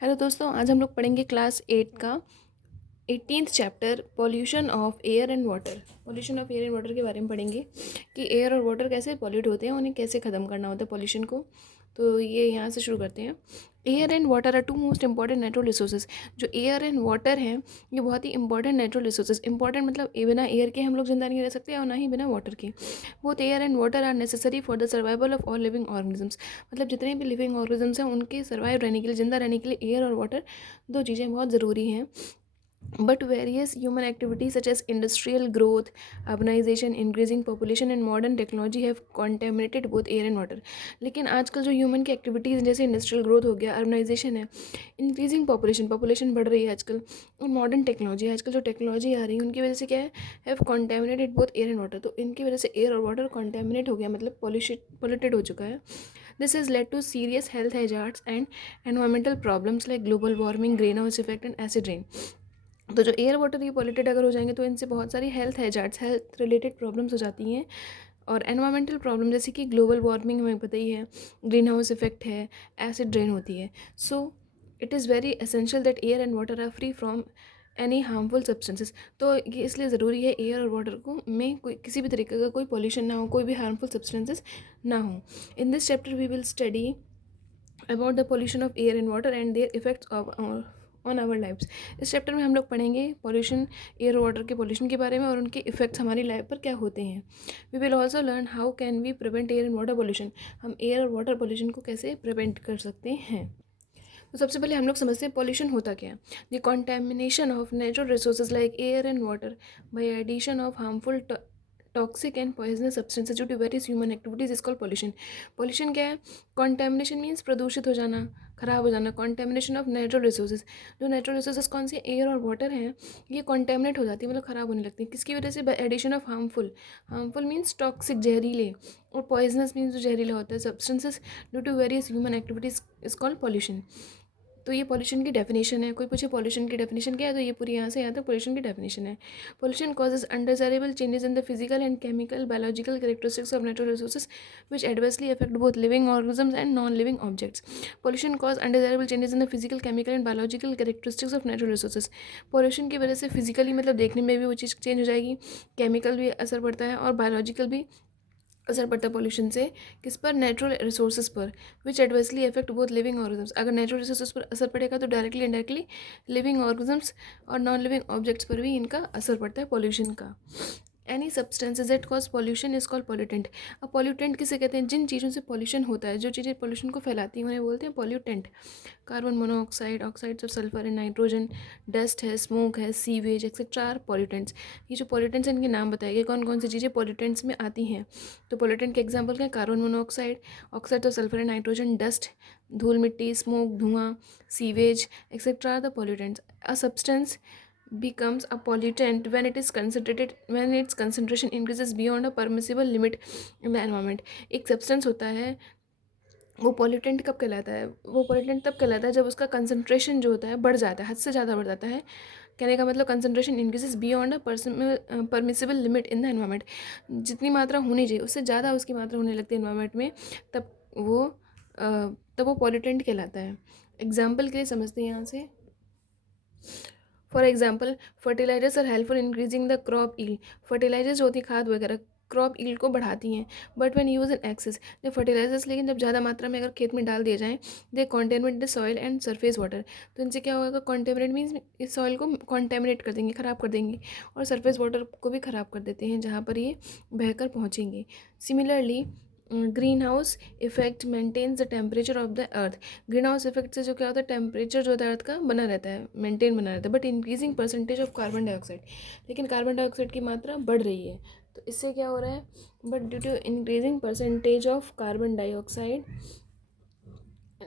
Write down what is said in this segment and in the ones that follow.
Hello दोस्तों, आज हम लोग पढ़ेंगे क्लास 8 का 18th chapter pollution of air and water. Pollution of air and water के बारे में पढ़ेंगे कि एयर और वाटर कैसे पॉल्यूट होते हैं, उन्हें कैसे ख़त्म करना होता है पॉल्यूशन को। तो ये यहाँ से शुरू करते हैं। Air and water are two most important natural resources. जो एयर एंड वाटर हैं ये बहुत ही इंपॉर्टेंट नेचुरल रिसोर्सेज। इंपॉर्टेंट मतलब बिना एयर के हम लोग जिंदा नहीं रह सकते और ना ही बिना वाटर के। Both air and water are necessary for the survival of all living organisms. मतलब जितने भी लिविंग ऑर्गेनिजम्स हैं उनके सर्वाइव रहने के लिए, जिंदा रहने के लिए एयर और वाटर दो चीज़ें बहुत ज़रूरी हैं। But various human activities such as industrial growth, urbanization, increasing population and modern technology have contaminated both air and water. लेकिन आजकल जो ह्यूमन की एक्टिविटीज़ जैसे इंडस्ट्रियल ग्रोथ हो गया, अर्बनाइजेशन है, इंक्रीजिंग पॉपुलेशन बढ़ रही है आजकल, और मॉडर्न टेक्नोलॉजी, आजकल जो टेक्नोलॉजी आ रही है उनकी वजह से क्या है, have contaminated both air and water. तो इनकी वजह से एयर और वाटर कॉन्टेमिनेट हो गया, मतलब पॉल्यूटेड हो चुका है। This has led to serious health hazards and environmental problems like global warming, greenhouse effect and acid rain. तो जो एयर वाटर ये पॉल्यूटेड अगर हो जाएंगे तो इनसे बहुत सारी health hazards, health related problems हो जाती हैं। और एनवायरमेंटल प्रॉब्लम जैसे कि ग्लोबल वार्मिंग हमें पता ही है, ग्रीन हाउस इफेक्ट है, एसिड ड्रेन होती है। So it is very essential that air and water are free from any harmful substances. तो ये इसलिए ज़रूरी है एयर और वाटर को में कोई किसी भी तरीके का कोई पॉल्यूशन ना हो, कोई भी हार्मफुल सब्सटेंसेस ना हो। In this chapter we will study about the pollution of air and water and their effects on our lifes. इस चैप्टर में हम लोग पढ़ेंगे पॉल्यूशन, एयर वाटर के पॉल्यूशन के बारे में और उनके इफेक्ट्स हमारी लाइफ पर क्या होते हैं। We will also learn how can we prevent air and water pollution. हम एयर और वाटर पॉल्यूशन को कैसे प्रिवेंट कर सकते हैं। तो सबसे पहले हम लोग समझते हैं पॉल्यूशन होता क्या है। The contamination of natural resources like air and water by addition of harmful toxic and poisonous substances due to various human activities is called pollution. Pollution क्या है? कॉन्टेमिनेशन मीन्स प्रदूषित हो जाना, खराब हो जाना। कॉन्टेमिनेशन ऑफ नेचुरल रिसोर्सेज, जो natural resources कौन सी, एयर और वाटर हैं, ये कॉन्टेमिनेट हो जाती है, मतलब खराब होने लगती है। किसकी वजह से? By addition of harmful, harmful means toxic, जहरीले, और पॉइजनस मीन्स जो जहरीला होता है, substances due to various human activities is called pollution. तो ये पॉल्यूशन की डेफिनेशन है। कोई पूछे पॉल्यूशन की डेफिनेशन क्या है, तो ये पूरी यहाँ से यहाँ तक पॉल्यूशन की डेफिनेशन है। Pollution causes undesirable changes in the physical and chemical biological characteristics of natural resources which adversely affect both living organisms and non living objects. Pollution cause undesirable changes in the physical, chemical and biological characteristics of natural resources. Pollution की वजह से physically मतलब देखने में भी वो चीज़ change हो जाएगी, केमिकल भी असर पड़ता है और बायोलॉजिकल भी असर पड़ता है पॉल्यूशन से। किस पर? नेचुरल रिसोर्सेज पर, which adversely affect both living organisms. अगर नेचुरल रिसोर्सेज पर असर पड़ेगा तो डायरेक्टली इनडायरेक्टली लिविंग ऑर्गेनिम्स और नॉन लिविंग ऑब्जेक्ट्स पर भी इनका असर पड़ता है पॉल्यूशन का। Any substances that cause pollution is called pollutant. अब पॉल्यूटेंट किसे कहते हैं? जिन चीज़ों से पॉल्यूशन होता है, जो चीज़ें पॉल्यूशन को फैलाती हैं उन्हें बोलते हैं pollutant. Carbon monoxide, oxides of sulphur and nitrogen, dust है, स्मोक है, सीवेज एक्सेट्रा आर पॉल्यूटेंट्स। ये जो पॉल्यूटेंट्स हैं इनके नाम बताए गए, कौन कौन सी चीज़ें पॉल्यूटेंट्स में आती हैं। तो पॉल्यूटेंट के एग्जाम्पल क्या है? Carbon monoxide, oxide of sulphur and nitrogen, dust, धूल मिट्टी, स्मोक, धुआं, sewage etcetera are the pollutants. A substance becomes a pollutant when it is concentrated, when its concentration increases beyond a permissible limit in the environment। एक substance होता है वो pollutant कब कहलाता है? वो पॉल्यूटेंट तब कहलाता है जब उसका कंसंट्रेशन जो होता है बढ़ जाता है, हद से ज़्यादा बढ़ जाता है। कहने का मतलब concentration increases beyond a permissible limit in the environment. जितनी मात्रा होनी चाहिए उससे ज़्यादा उसकी मात्रा होने लगती है एनवायरनमेंट में, तब वो तब वो पॉल्यूटेंट कहलाता है। एग्जाम्पल के लिए समझते हैं यहाँ से। For example, fertilisers are helpful increasing the crop yield. Fertilisers जो होती है, खाद वगैरह, क्रॉप ईल्ड को बढ़ाती हैं। But when use in excess, जब फर्टिलाइजर्स लेकिन जब ज़्यादा मात्रा में अगर खेत में डाल दिए जाएँ, they contaminate the soil and surface water. तो इनसे क्या होगा? कॉन्टेमिनेट मीन्स इस सॉइल को कॉन्टेमिनेट कर देंगे, ख़राब कर देंगे, और सरफेस वाटर को भी ख़राब कर देते हैं जहाँ पर ये बहकर पहुँचेंगे। Similarly green house effect maintains the temperature of the earth. Green house effect से जो क्या होता है, टेम्परेचर जो होता है अर्थ का बना रहता है, मेंटेन बना रहता है। But increasing percentage of carbon dioxide, लेकिन कार्बन डाइऑक्साइड की मात्रा बढ़ रही है। तो इससे क्या हो रहा है? But due to increasing percentage of carbon dioxide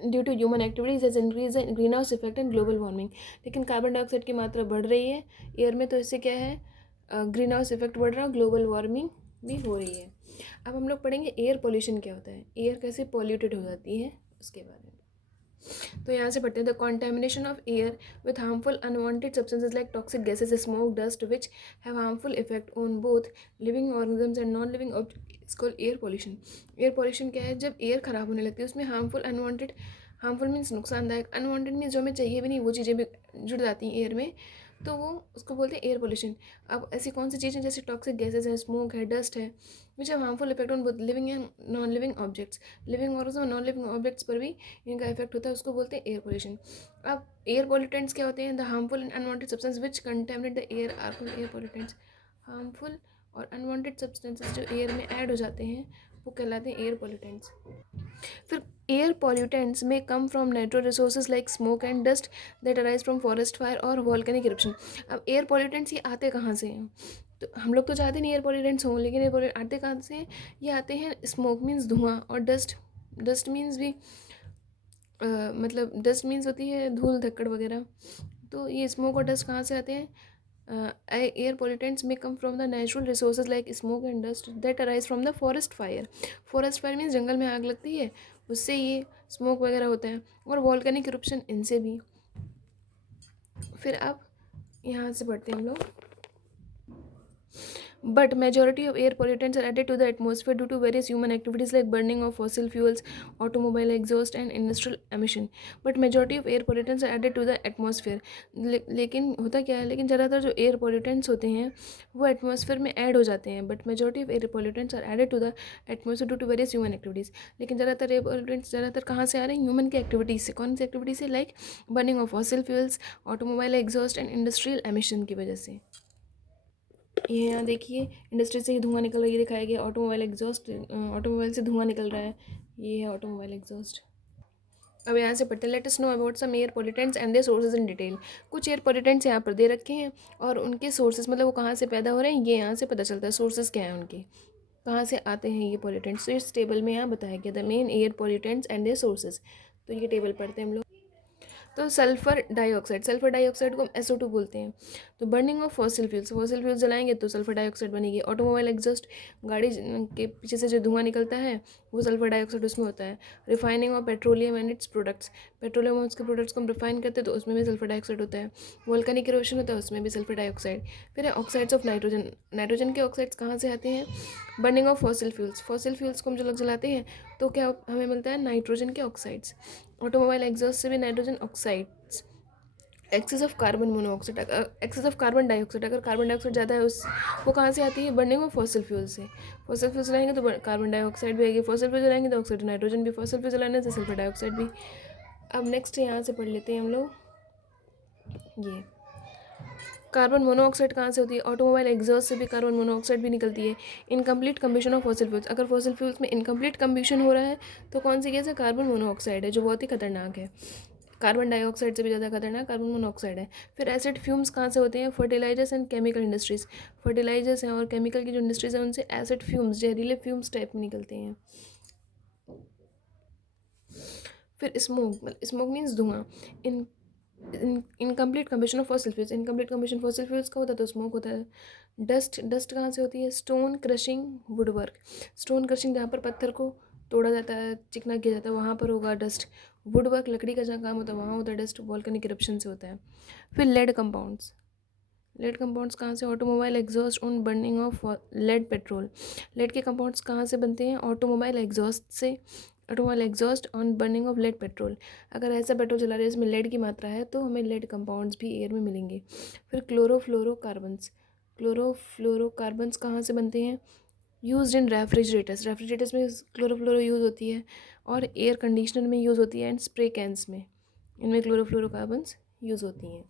due to human activities as increase the green house effect and global warming. लेकिन कार्बन डाइऑक्साइड की मात्रा बढ़ रही है एयर में, तो इससे क्या है? ग्रीन हाउस इफेक्ट बढ़ रहा है, ग्लोबल वार्मिंग भी हो रही है। अब हम लोग पढ़ेंगे एयर पोल्यूशन क्या होता है, एयर कैसे पॉल्यूटेड हो जाती है उसके बारे में। तो यहाँ से पढ़ते हैं। The contamination of air with harmful unwanted substances like toxic gases, smoke, dust which have harmful effect on both living organisms and non living objects called air pollution. Air pollution क्या है? जब एयर खराब होने लगती है, उसमें harmful unwanted harmful means नुकसानदायक, unwanted means जो हमें चाहिए भी नहीं वो चीज़ें भी जुड़ जाती हैं एयर में, तो वो उसको बोलते हैं एयर पोल्यूशन। अब ऐसी कौन सी चीज़ें जैसे टॉक्सिक गैसेज है, स्मोक है, डस्ट है, which have harmful effect on both living and non living objects. Living और नॉन लिविंग ऑब्जेक्ट्स पर भी इनका इफेक्ट होता है, उसको बोलते हैं एयर पोल्यूशन। अब एयर पोल्यूटेंट्स क्या होते हैं? The harmful and unwanted substance which contaminate the air are called air pollutants. Harmful और अनवांटेड सब्सटेंसेस जो एयर में ऐड हो जाते हैं वो कहलाते हैं एयर पोल्यूटेंट्स। फिर एयर पोल्यूटेंट्स में come from natural resources like smoke and dust that arise from forest fire और वॉल्केनिक इरप्शन। अब एयर पोल्यूटेंट्स ये आते कहाँ से हैं? तो हम लोग तो चाहते नहीं एयर पोल्यूटेंट्स हों, लेकिन एयर पोल्यूट आते कहाँ से हैं? ये आते हैं स्मोक मीन्स धुआं, और डस्ट, डस्ट मीन्स भी मतलब डस्ट मीन्स होती है धूल धक्कड़ वगैरह। तो ये स्मोक और डस्ट कहाँ से आते हैं? एयर पोल्यूटेंट्स में come from the natural resources like smoke and dust that arise from the forest fire. Forest fire means जंगल में आग लगती है, उससे ये स्मोक वगैरह होता है, और वॉल्केनिक इरप्शन इनसे भी। फिर अब यहाँ से पढ़ते हैं हम लोग। But majority of air pollutants are added to the atmosphere due to various human activities like burning of fossil fuels, automobile exhaust and industrial emission. But majority of air pollutants are added to the atmosphere. लेकिन होता क्या है, लेकिन ज़्यादातर जो air pollutants होते हैं वो एटमॉस्फेयर में ऐड हो जाते हैं। But majority of air pollutants are added to the atmosphere due to various human activities. लेकिन ज़्यादातर एयर पोल्यूटेंट्स ज़्यादातर कहाँ से आ रहे हैं? ह्यूमन की एक्टिविटीज़ से। कौन सी एक्टिविटीज़ से? Like burning of fossil fuels, automobile exhaust and industrial emission की वजह से। ये यहाँ देखिए, इंडस्ट्री से ही धुआं निकल रहा है, ये दिखाया गया ऑटोमोबाइल एग्जॉस्ट, ऑटोमोबाइल से धुआं निकल रहा है, ये है ऑटोमोबाइल एग्जॉस्ट। अब यहाँ से पढ़ते हैं, let us know about some air pollutants and their sources in detail. कुछ एयर पोल्यूटेंट्स यहाँ पर दे रखे हैं और उनके सोर्सेज मतलब वो कहाँ से पैदा हो रहे हैं ये यहाँ से पता चलता है, सोर्सेज क्या है उनके, कहाँ से आते हैं ये पोल्यूटेंट्स। तो इस टेबल में यहाँ बताया गया the main air pollutants and their sources. तो ये टेबल पढ़ते हैं हम लोग। तो सल्फर डाइऑक्साइड को हम SO2 बोलते हैं। तो बर्निंग ऑफ फॉसिल फ्यूल्स जलाएंगे तो सल्फर डाइऑक्साइड बनेगी। ऑटोमोबाइल एग्जॉस्ट, गाड़ी के पीछे से जो धुआं निकलता है वो सल्फर डाइऑक्साइड उसमें होता है। Refining of petroleum and its products, petroleum और उसके प्रोडक्ट्स को हम रिफाइन करते हैं तो उसमें भी सल्फर डाइऑक्साइड होता है। वोल्केनिक इरोशन होता है उसमें भी सल्फर डाइऑक्साइड। फिर है ऑक्साइड्स ऑफ नाइट्रोजन, नाइट्रोजन के ऑक्साइड्स कहाँ से आते हैं? बर्निंग ऑफ फॉसिल फ्यूल्स को हम जो लोग जलाते हैं तो क्या हमें मिलता है? नाइट्रोजन के ऑक्साइड्स। ऑटोमोबाइल एग्जॉस्ट से भी nitrogen oxides. Excess of carbon monoxide, excess of carbon dioxide, अगर कार्बन डाइऑक्साइड ज़्यादा है उस वो कहाँ से आती है? बर्निंग ऑफ फॉसिल फ्यूल से। फॉसिल फ्यूल जलाएंगे तो कार्बन डाइऑक्साइड भी आएगी, फॉसिल फ्यूल जलाएंगे तो ऑक्साइड नाइट्रोजन भी, फॉसिल फ्यूल जलाने से सल्फर डाइऑक्साइड भी। अब नेक्स्ट यहाँ से पढ़ लेते हैं हम लोग, ये कार्बन मोनोऑक्साइड कहाँ से होती है? ऑटोमोबाइल एग्जॉस्ट से भी कार्बन मोनोऑक्साइड भी निकलती है। Incomplete combustion of fossil fuels, अगर फॉसिल फ्यूल्स में इनकम्प्लीट कम्बिशन हो रहा है तो कौन सी गैस है? कार्बन मोनोऑक्साइड है, जो बहुत ही खतरनाक है। कार्बन डाइऑक्साइड से भी ज़्यादा खतरनाक कार्बन मोनोऑक्साइड है। फिर एसिड फ्यूम्स कहाँ से होते हैं? Fertilisers and chemical industries, fertilisers हैं और केमिकल की जो इंडस्ट्रीज हैं उनसे एसिड फ्यूम्स, जहरीले फ्यूम्स टाइप में निकलते हैं। फिर स्मोक मीन्स धुआं। In incomplete combustion of fossil fuels, incomplete combustion fossil fuels का होता है तो स्मोक होता है। डस्ट कहाँ से होती है? Stone crushing woodwork, stone crushing जहाँ पर पत्थर को तोड़ा जाता है, चिकना किया जाता है, वहाँ पर होगा डस्ट। वुडवर्क लकड़ी का जहाँ काम होता है वहाँ होता है डस्ट। वॉल्केनिक इरप्शन से होता है। फिर लेड कंपाउंड्स कहाँ से? Automobile exhaust on burning of lead petrol, lead के कंपाउंड्स कहाँ से बनते हैं? ऑटोमोबाइल एग्जॉस्ट से। Automobile exhaust on burning of lead petrol, अगर ऐसा पेट्रोल चला रहे हैं जिसमें लेड की मात्रा है तो हमें लेड कंपाउंड्स भी एयर में मिलेंगे। फिर क्लोरोफ्लोरोकार्बन्स कहाँ से बनते हैं? यूज्ड इन रेफ्रिजरेटर्स में क्लोरोफ्लोरो यूज़ होती है, और एयर कंडीशनर में यूज़ होती है, एंड स्प्रे कैंस में इनमें क्लोरोफ्लोरोकार्बन्स यूज़ होती हैं।